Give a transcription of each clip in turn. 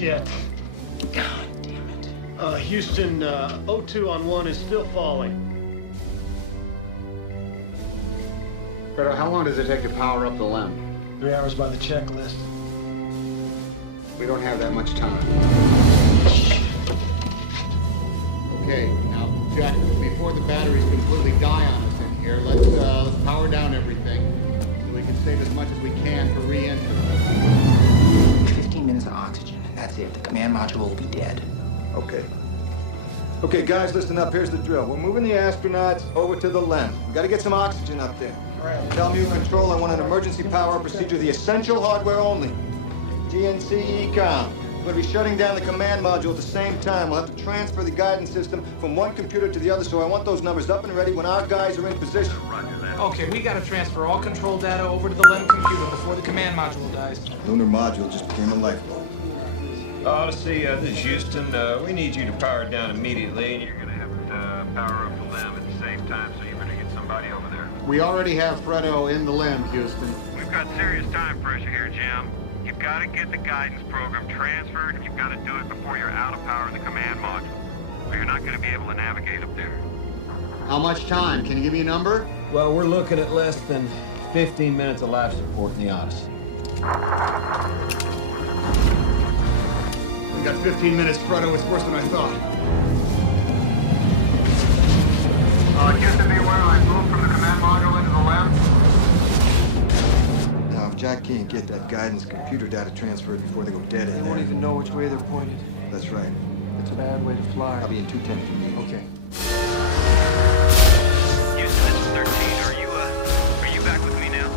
shit. God damn it. Houston, O2 on 1 is still falling. Fredo, how long does it take to power up the LEM? 3 hours by the checklist. We don't have that much time. Okay, now, Jack, before the batteries completely die on us in here, let's power down everything so we can save as much as we can for re-entry. 15 minutes of oxygen, and that's it. The command module will be dead. Okay. Okay, guys, listen up. Here's the drill. We're moving the astronauts over to the LEM. We got to get some oxygen up there. Telmu Control, I want an emergency power procedure, the essential hardware only. GNC ECOM. We're going to be shutting down the command module at the same time. We'll have to transfer the guidance system from one computer to the other, so I want those numbers up and ready when our guys are in position. Okay, we gotta transfer all control data over to the LEM computer before the command module dies. Lunar module just became a lifeboat. Odyssey, this is Houston. We need you to power it down immediately, and you're going to have to power up the LEM at the same time, so you better get somebody over there. We already have Fredo in the LEM, Houston. We've got serious time pressure here, Jim. You've got to get the guidance program transferred, and you've got to do it before you're out of power in the command module, or you're not going to be able to navigate up there. How much time? Can you give me a number? Well, we're looking at less than 15 minutes of life support in the Odyssey. We got 15 minutes, Fredo. It's worse than I thought. Houston, be aware I moved from the command module into the lab. Now, if Jack can't get that guidance computer data transferred before they go dead in They there... won't even know which way they're pointed. That's right. It's a bad way to fly. I'll be in 210 if you need me. Okay. Houston, this is 13. Are you back with me now?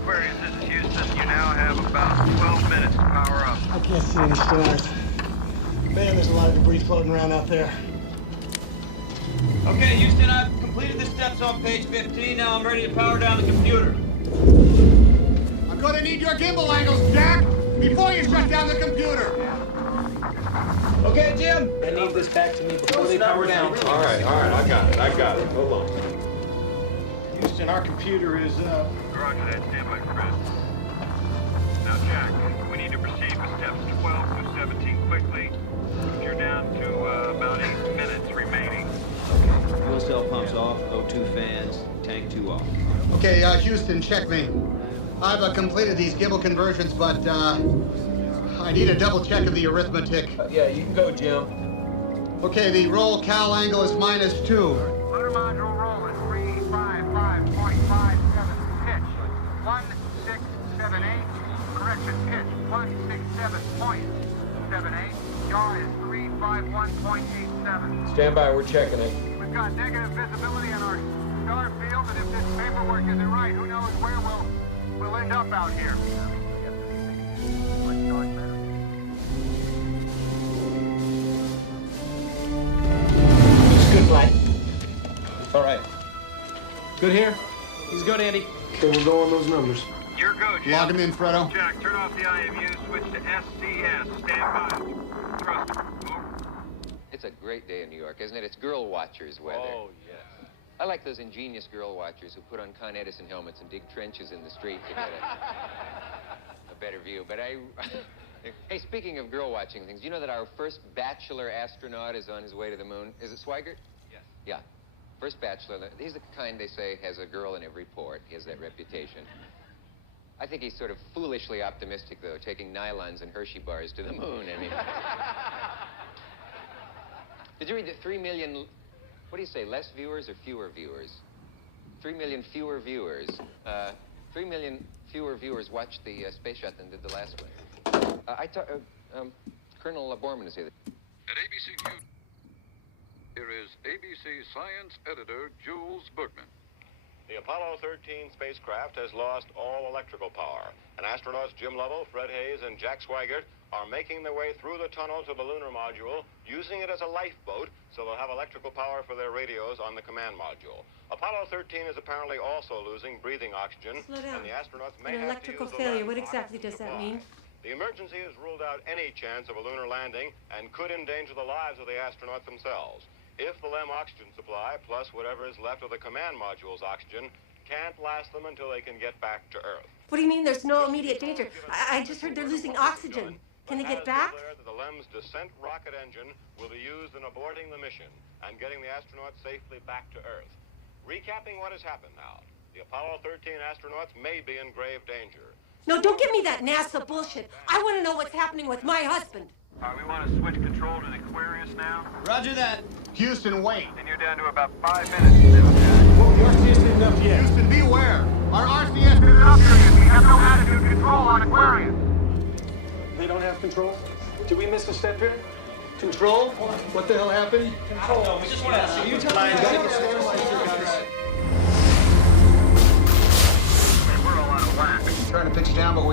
Aquarius, this is Houston. You now have about 12 minutes to power up. I can't see any stars. Man, there's a lot of debris floating around out there. Okay, Houston, I've completed the steps on page 15. Now I'm ready to power down the computer. I'm gonna need your gimbal angles, Jack, before you shut down the computer. Okay, Jim. I need this back to me before they power down. All right, I got it. Hold on. Houston, our computer is up. Roger that, stand by, Chris. Now, Jack, we need to proceed with steps 12 through 17 quickly. You're down to about 8 minutes remaining. Fuel cell pumps off, O2 fans, tank 2 off. Okay, Houston, check me. I've completed these gimbal conversions, but I need a double check of the arithmetic. Yeah, you can go, Jim. Okay, the roll cal angle is -2. Lunar module roll is 355.57. Pitch 1678. Correction, pitch 167.78. Yaw is 351.87. Stand by, we're checking it. We've got negative visibility in our star field, and if this paperwork isn't right, who knows where we'll end up out here. It's good flight. All right. Good here? He's good, Andy. Okay, we'll go on those numbers. You're good, Jim. Log him in, Fredo. Jack, turn off the IMU, switch to SCS. Stand by. Trust him. Over. It's a great day in New York, isn't it? It's girl watchers weather. Oh, yes. I like those ingenious girl watchers who put on Con Edison helmets and dig trenches in the street to get a better view. But hey, speaking of girl watching things, you know that our first bachelor astronaut is on his way to the moon? Is it Swigert? Yes. Yeah. First bachelor. He's the kind they say has a girl in every port. He has that reputation. I think he's sort of foolishly optimistic, though, taking nylons and Hershey bars to the moon. I mean... Did you read that 3 million... What do you say, less viewers or fewer viewers? 3 million fewer viewers. 3 million fewer viewers watched the space shot than did the last one. Colonel Borman is here. At ABC News, here is ABC Science Editor Jules Bergman. The Apollo 13 spacecraft has lost all electrical power, and astronauts Jim Lovell, Fred Hayes, and Jack Swigert are making their way through the tunnel to the lunar module, using it as a lifeboat, so they'll have electrical power for their radios on the command module. Apollo 13 is apparently also losing breathing oxygen, Slow down. and the astronauts may An have electrical to use failure. the What left exactly oxygen does that supply. mean? The emergency has ruled out any chance of a lunar landing and could endanger the lives of the astronauts themselves. If the LEM oxygen supply, plus whatever is left of the command module's oxygen, can't last them until they can get back to Earth. What do you mean there's no immediate danger? I just heard they're losing oxygen. Can they But get now back? it's clear that the LEM's descent rocket engine will be used in aborting the mission and getting the astronauts safely back to Earth. Recapping what has happened now, the Apollo 13 astronauts may be in grave danger. No, don't give me that NASA bullshit. I want to know what's happening with my husband. We want to switch control to the Aquarius now. Roger that. Houston, wait. And you're down to about 5 minutes now, Jack. Well, the RCS isn't up yet. Houston, beware. Our RCS is Up here yet. We have no attitude control on Aquarius. They don't have control? Did we miss a step here? Control? What the hell happened? I don't know. We just want to see You tell me. we're all out of whack. trying to pitch down, but